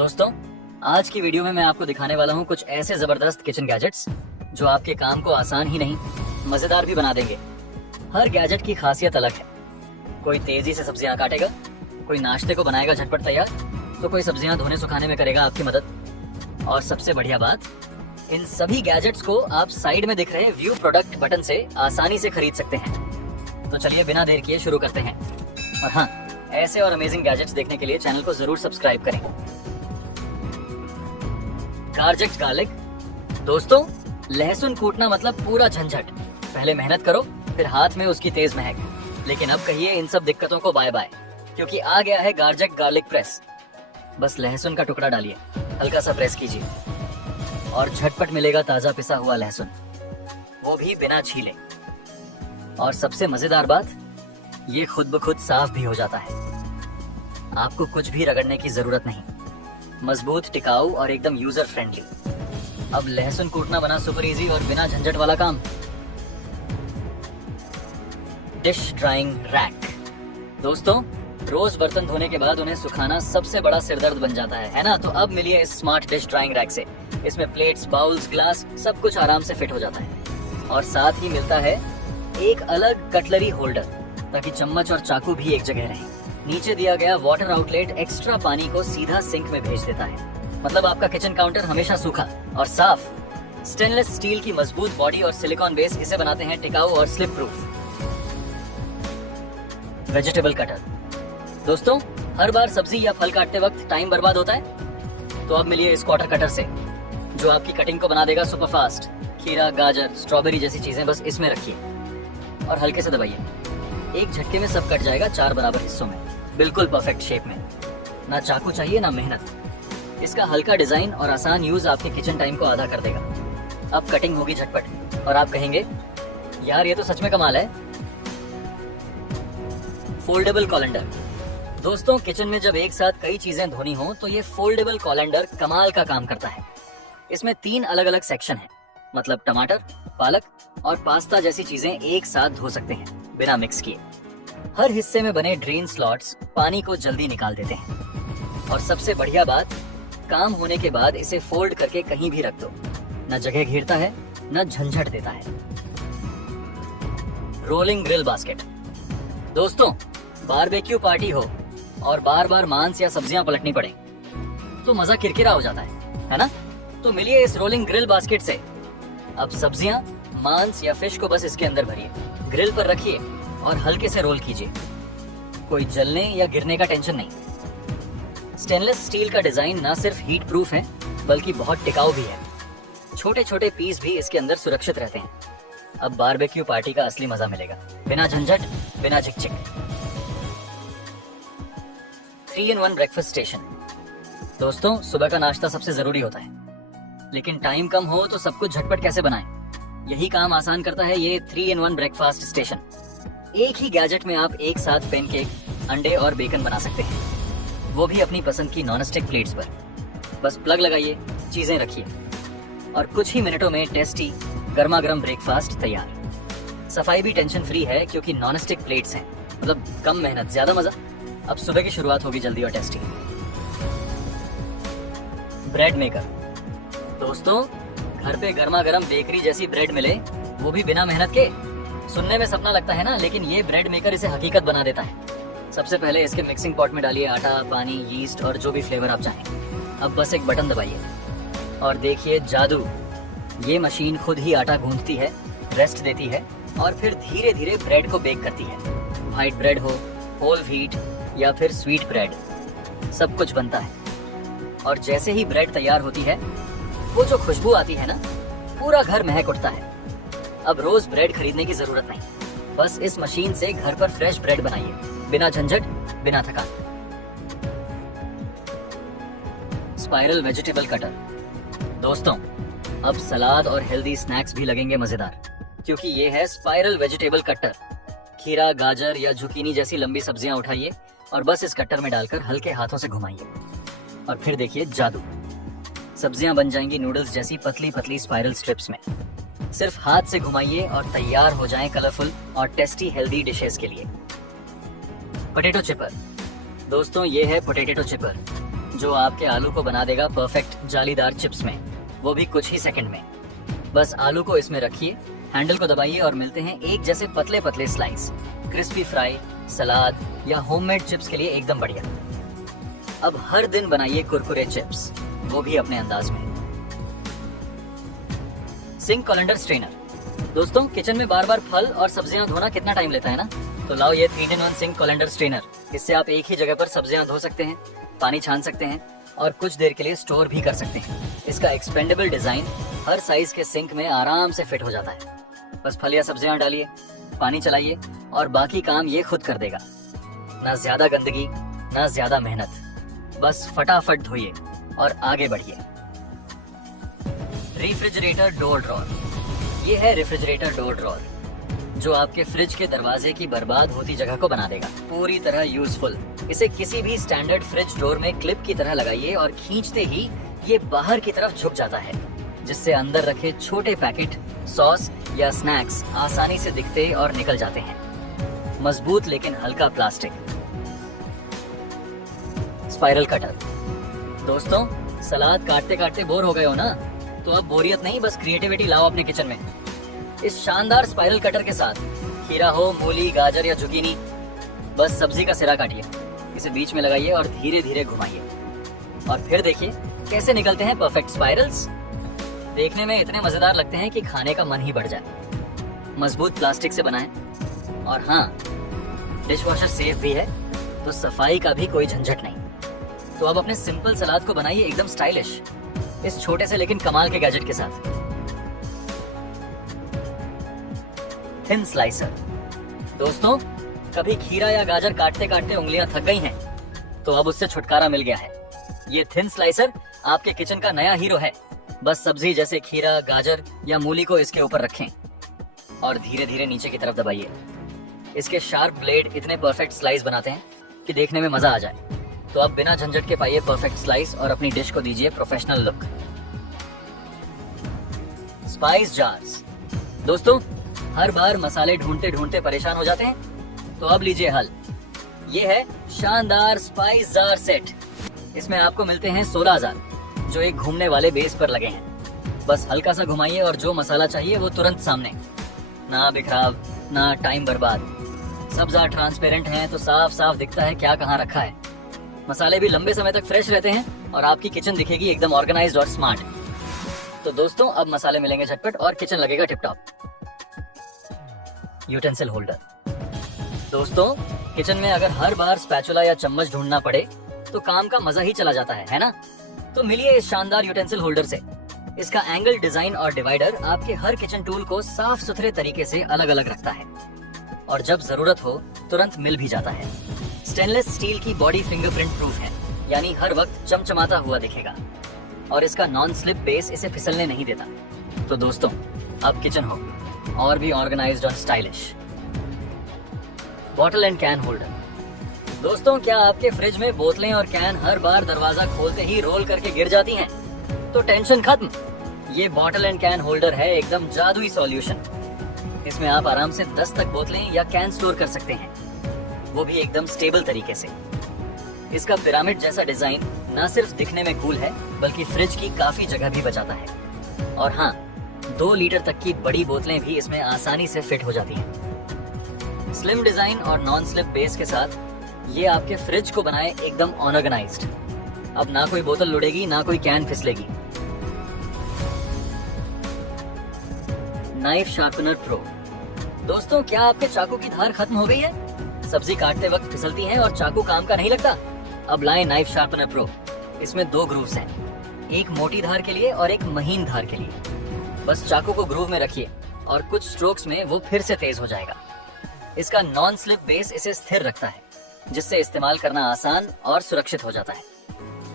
दोस्तों, आज की वीडियो में मैं आपको दिखाने वाला हूँ कुछ ऐसे जबरदस्त किचन गैजेट्स जो आपके काम को आसान ही नहीं मजेदार भी बना देंगे। हर गैजेट की खासियत अलग है। कोई तेजी से सब्जियां काटेगा, कोई नाश्ते को बनाएगा झटपट तैयार, तो कोई सब्जियां धोने सुखाने में करेगा आपकी मदद। और सबसे बढ़िया बात, इन सभी गैजेट्स को आप साइड में दिख रहे व्यू प्रोडक्ट बटन से आसानी से खरीद सकते हैं। तो चलिए बिना देर किए शुरू करते हैं। और हाँ, ऐसे और अमेजिंग गैजेट्स देखने के लिए चैनल को जरूर सब्सक्राइब करें। गार्जेट गार्लिक। दोस्तों, लहसुन कूटना मतलब पूरा झंझट। पहले मेहनत करो, फिर हाथ में उसकी तेज महक। लेकिन अब कहिए इन सब दिक्कतों को बाय बाय, क्योंकि आ गया है गार्जेट गार्लिक प्रेस। बस लहसुन का टुकड़ा डालिए, हल्का सा प्रेस कीजिए और झटपट मिलेगा ताजा पिसा हुआ लहसुन, वो भी बिना छीले। और सबसे मजेदार बात, ये खुद ब खुद साफ भी हो जाता है। आपको कुछ भी रगड़ने की जरूरत नहीं। मजबूत, टिकाऊ और एकदम यूजर फ्रेंडली। अब लहसुन कूटना बना सुपर इजी और बिना झंझट वाला काम। Dish drawing rack. दोस्तों, रोज बर्तन धोने के बाद उन्हें सुखाना सबसे बड़ा सिरदर्द बन जाता है ना? तो अब मिलिए इस स्मार्ट डिश ड्राइंग रैक से। इसमें प्लेट्स, बाउल्स, ग्लास सब कुछ आराम से फिट हो जाता है। और साथ ही मिलता है एक अलग कटलरी होल्डर, ताकि चम्मच और चाकू भी एक जगह रहे। नीचे दिया गया वाटर आउटलेट एक्स्ट्रा पानी को सीधा सिंक में भेज देता है। मतलब आपका किचन काउंटर हमेशा सूखा और साफ। स्टेनलेस स्टील की मजबूत बॉडी और सिलिकॉन बेस इसे बनाते हैं टिकाऊ और स्लिप प्रूफ। Vegetable cutter. दोस्तों, हर बार सब्जी या फल काटते वक्त टाइम बर्बाद होता है, तो अब मिलिए इस क्वार्टर कटर से, जो आपकी कटिंग को बना देगा सुपर फास्ट। खीरा, गाजर, स्ट्रॉबेरी जैसी चीजें बस इसमें रखिए और हल्के से दबाइए। एक झटके में सब कट जाएगा 4 बराबर हिस्सों में, बिल्कुल परफेक्ट शेप में। ना चाकू चाहिए ना मेहनत। इसका हल्का डिजाइन और आसान यूज आपके किचन टाइम को आधा कर देगा। अब कटिंग होगी झटपट और आप कहेंगे, यार ये तो सच में कमाल है। फोल्डेबल कॉलेंडर। दोस्तों, किचन में जब एक साथ कई चीजें धोनी हो तो ये फोल्डेबल कॉलेंडर कमाल का काम करता है। इसमें 3 अलग अलग सेक्शन हैं, मतलब टमाटर, पालक और पास्ता जैसी चीजें एक साथ धो सकते हैं बिना मिक्स किए। हर हिस्से में बने ड्रेन स्लॉट्स पानी को जल्दी निकाल देते हैं। और सबसे बढ़िया बात, काम होने के बाद इसे फोल्ड करके कहीं भी रख दो। न जगह घेरता है, न झंझट देता है। Rolling grill basket. दोस्तों, बारबेक्यू पार्टी हो और बार बार मांस या सब्जियां पलटनी पड़े तो मजा किरकिरा हो जाता है ना? तो मिलिए इस रोलिंग ग्रिल बास्केट से। अब सब्जियां, मांस या फिश को बस इसके अंदर भरिए, ग्रिल पर रखिए और हल्के से रोल कीजिए। कोई जलने या गिरने का टेंशन नहीं। स्टेनलेस स्टील का डिजाइन न सिर्फ हीट प्रूफ है, बल्कि बहुत टिकाऊ भी है। छोटे छोटे पीस भी इसके अंदर सुरक्षित रहते हैं। अब बारबेक्यू पार्टी का असली मजा मिलेगा, बिना झंझट, बिना चिकचिक। 3-in-1 breakfast station. दोस्तों, सुबह का नाश्ता सबसे जरूरी होता है, लेकिन टाइम कम हो तो सब कुछ झटपट कैसे बनाएं? यही काम आसान करता है ये 3-in-1 ब्रेकफास्ट स्टेशन। एक ही गैजेट में आप एक साथ पैनकेक, अंडे और बेकन बना सकते हैं, वो भी अपनी पसंद की नॉनस्टिक प्लेट्स पर। बस प्लग लगाइए, चीजें रखिए और कुछ ही मिनटों में टेस्टी गर्मा गर्म ब्रेकफास्ट तैयार। सफाई भी टेंशन फ्री है, क्योंकि नॉनस्टिक प्लेट्स हैं, मतलब कम मेहनत, ज्यादा मजा। अब सुबह की शुरुआत होगी जल्दी और टेस्टी। Bread maker. दोस्तों, घर पे गर्मा गर्म बेकरी जैसी ब्रेड मिले, वो भी बिना मेहनत के। सुनने में सपना लगता है ना, लेकिन ये ब्रेड मेकर इसे हकीकत बना देता है। सबसे पहले इसके मिक्सिंग पॉट में डालिए आटा, पानी, यीस्ट और जो भी फ्लेवर आप चाहें। अब बस एक बटन दबाइए और देखिए जादू। ये मशीन खुद ही आटा गूंथती है, रेस्ट देती है और फिर धीरे धीरे ब्रेड को बेक करती है। व्हाइट ब्रेड हो, होल व्हीट या फिर स्वीट ब्रेड, सब कुछ बनता है। और जैसे ही ब्रेड तैयार होती है, वो जो खुशबू आती है ना, पूरा घर महक उठता है। अब रोज ब्रेड खरीदने की जरूरत नहीं, बस इस मशीन से घर पर फ्रेश ब्रेड बनाइए, बिना झंझट, बिना थकान। Spiral vegetable cutter. दोस्तों, अब सलाद और हेल्दी स्नैक्स भी लगेंगे मजेदार, क्योंकि ये है स्पाइरल वेजिटेबल कटर। खीरा, गाजर या जुकीनी जैसी लंबी सब्जियां उठाइए और बस इस कटर में डालकर हल्के हाथों से घुमाइए और फिर देखिए जादू। सब्जियां बन जाएंगी नूडल्स जैसी पतली पतली स्पाइरल स्ट्रिप्स में। सिर्फ हाथ से घुमाइए और तैयार हो जाएं कलरफुल और टेस्टी हेल्दी डिशेस के लिए। Potato cheaper. दोस्तों, ये है पोटैटो चिपर, जो आपके आलू को बना देगा परफेक्ट जालीदार चिप्स में, वो भी कुछ ही सेकंड में। बस आलू को इसमें रखिए, हैंडल को दबाइए और मिलते हैं एक जैसे पतले पतले स्लाइस। क्रिस्पी फ्राई, सलाद या होममेड चिप्स के लिए एकदम बढ़िया। अब हर दिन बनाइए कुरकुरे चिप्स, वो भी अपने अंदाज में। Sink colander strainer. दोस्तों, किचन में बार बार फल और सब्जियां धोना कितना टाइम लेता है ना, तो लाओ ये 3-in-1 सिंक कोलंडर स्ट्रेनर। इससे आप एक ही जगह पर सब्जियां धो सकते हैं, पानी छान सकते हैं और कुछ देर के लिए स्टोर भी कर सकते हैं। इसका एक्सपेंडेबल डिजाइन हर साइज के सिंक में आराम से फिट हो जाता है। बस फल या सब्जियां डालिए, पानी चलाइए और बाकी काम ये खुद कर देगा। ना ज्यादा गंदगी, ना ज्यादा मेहनत, बस फटाफट धोइए और आगे बढ़िए। Refrigerator door drawer. ये है रेफ्रिजरेटर डोर ड्रॉअर, जो आपके फ्रिज के दरवाजे की बर्बाद होती जगह को बना देगा पूरी तरह यूजफुल। इसे किसी भी स्टैंडर्ड फ्रिज डोर में क्लिप की तरह लगाइए और खींचते ही ये बाहर की तरफ झुक जाता है, जिससे अंदर रखे छोटे पैकेट, सॉस या स्नैक्स आसानी से दिखते और निकल जाते हैं। मजबूत लेकिन हल्का प्लास्टिक। Spiral cutter. दोस्तों, सलाद काटते काटते बोर हो गए हो ना, तो अब बोरियत नहीं, बस क्रिएटिविटी लाओ अपने किचन में। इस शानदार स्पाइरल कटर के साथ खीरा हो, मूली, गाजर या जुकीनी, बस सब्जी का सिरा काटिए, इसे बीच में लगाइए और धीरे धीरे घुमाइए और फिर देखिए कैसे निकलते हैं परफेक्ट स्पाइरल्स। देखने में इतने मजेदार लगते हैं कि खाने का मन ही बढ़ जाए। मजबूत प्लास्टिक से बनाएं और हाँ, डिशवॉशर सेफ भी है, तो सफाई का भी कोई झंझट नहीं। तो अब अपने सिंपल सलाद को बनाइए एकदम स्टाइलिश, इस छोटे से लेकिन कमाल के गैजेट के साथ। Thin slicer. दोस्तों, कभी खीरा या गाजर काटते काटते उंगलियां थक गई हैं, तो अब उससे छुटकारा मिल गया है। ये थिन स्लाइसर आपके किचन का नया हीरो है। बस सब्जी जैसे खीरा, गाजर या मूली को इसके ऊपर रखें और धीरे धीरे नीचे की तरफ दबाइए। इसके शार्प ब्लेड इतने परफेक्ट स्लाइस बनाते हैं कि देखने में मजा आ जाए। तो अब बिना झंझट के पाइए परफेक्ट स्लाइस और अपनी डिश को दीजिए प्रोफेशनल लुक। Spice jars. दोस्तों, हर बार मसाले ढूंढते ढूंढते परेशान हो जाते हैं, तो अब लीजिए हल। ये है शानदार स्पाइस जार सेट। इसमें आपको मिलते हैं 16 जार, जो एक घूमने वाले बेस पर लगे हैं। बस हल्का सा घुमाइए और जो मसाला चाहिए वो तुरंत सामने। ना बिखराव, ना टाइम बर्बाद। सब जार ट्रांसपेरेंट हैं, तो साफ साफ दिखता है क्या कहाँ रखा है। मसाले भी लंबे समय तक फ्रेश रहते हैं और आपकी किचन दिखेगी एकदम ऑर्गेनाइज्ड और स्मार्ट। तो दोस्तों, अब मसाले मिलेंगे झटपट और किचन लगेगा टिप टॉप। Utensil holder. दोस्तों, किचन में अगर हर बार स्पैचुला या चम्मच ढूंढना पड़े तो काम का मजा ही चला जाता है ना? तो मिलिए इस शानदार यूटेंसिल होल्डर से। इसका एंगल डिजाइन और डिवाइडर आपके हर किचन टूल को साफ सुथरे तरीके से अलग अलग रखता है और जब जरूरत हो तुरंत मिल भी जाता है। स्टेनलेस स्टील की बॉडी फिंगरप्रिंट प्रूफ है, यानी हर वक्त चमचमाता हुआ दिखेगा और इसका नॉन स्लिप बेस इसे फिसलने नहीं देता। तो दोस्तों, अब किचन हो और भी ऑर्गेनाइज्ड और stylish. Bottle and can holder. दोस्तों, क्या आपके फ्रिज में बोतलें और कैन हर बार दरवाजा खोलते ही रोल करके गिर जाती हैं? तो टेंशन खत्म। ये बॉटल एंड कैन होल्डर है एकदम जादुई सॉल्यूशन। इसमें आप आराम से 10 तक बोतलें या कैन स्टोर कर सकते हैं, वो भी एकदम स्टेबल तरीके से। इसका पिरामिड जैसा डिजाइन न सिर्फ दिखने में कूल है, बल्कि फ्रिज की काफी जगह भी बचाता है। और हाँ, 2 लीटर तक की बड़ी बोतलें भी इसमें आसानी से फिट हो जाती हैं। स्लिम डिजाइन और नॉन स्लिप बेस के साथ ये आपके फ्रिज को बनाए एकदम ऑर्गेनाइज्ड। अब ना कोई बोतल लुढ़ेगी, ना कोई कैन फिसलेगी। Knife sharpener pro. दोस्तों, क्या आपके चाकू की धार खत्म हो गई है? सब्जी काटते वक्त फिसलती हैं और चाकू काम का नहीं लगता? अब लाएं नाइफ शार्पनर प्रो। इसमें 2 ग्रूव्स हैं, एक मोटी धार के लिए और एक महीन धार के लिए। बस चाकू को ग्रूव में रखिए और कुछ स्ट्रोक्स में वो फिर से तेज हो जाएगा। इसका नॉन स्लिप बेस इसे स्थिर रखता है, जिससे इस्तेमाल करना आसान और सुरक्षित हो जाता है।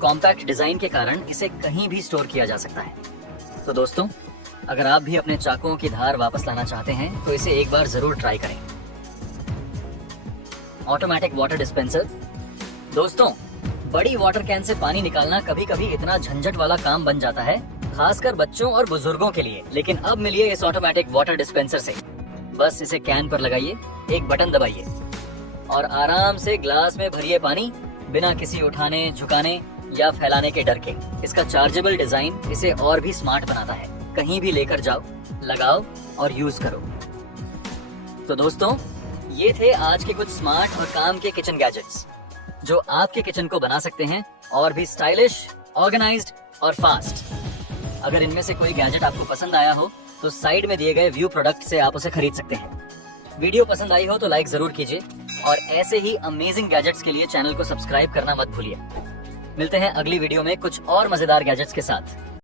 कॉम्पैक्ट डिजाइन के कारण इसे कहीं भी स्टोर किया जा सकता है। तो दोस्तों, अगर आप भी अपने चाकुओं की धार वापस लाना चाहते हैं तो इसे एक बार जरूर ट्राई करें। Automatic water dispenser. दोस्तों, बड़ी वाटर कैन से पानी निकालना कभी कभी इतना झंझट वाला काम बन जाता है, खासकर बच्चों और बुजुर्गों के लिए। लेकिन अब मिलिए इस ऑटोमेटिक वाटर डिस्पेंसर से। बस इसे कैन पर लगाइए, एक बटन दबाइए और आराम से ग्लास में भरिए पानी, बिना किसी उठाने, झुकाने या फैलाने के डर के। इसका चार्जेबल डिजाइन इसे और भी स्मार्ट बनाता है। कहीं भी लेकर जाओ, लगाओ और यूज करो। तो दोस्तों, ये थे आज के कुछ स्मार्ट और काम के किचन गैजेट्स जो आपके किचन को बना सकते हैं और भी स्टाइलिश, ऑर्गेनाइज्ड और फास्ट। अगर इनमें से कोई गैजेट आपको पसंद आया हो तो साइड में दिए गए व्यू प्रोडक्ट से आप उसे खरीद सकते हैं। वीडियो पसंद आई हो तो लाइक जरूर कीजिए और ऐसे ही अमेजिंग गैजेट्स के लिए चैनल को सब्सक्राइब करना मत भूलिए। मिलते हैं अगली वीडियो में कुछ और मजेदार गैजेट्स के साथ।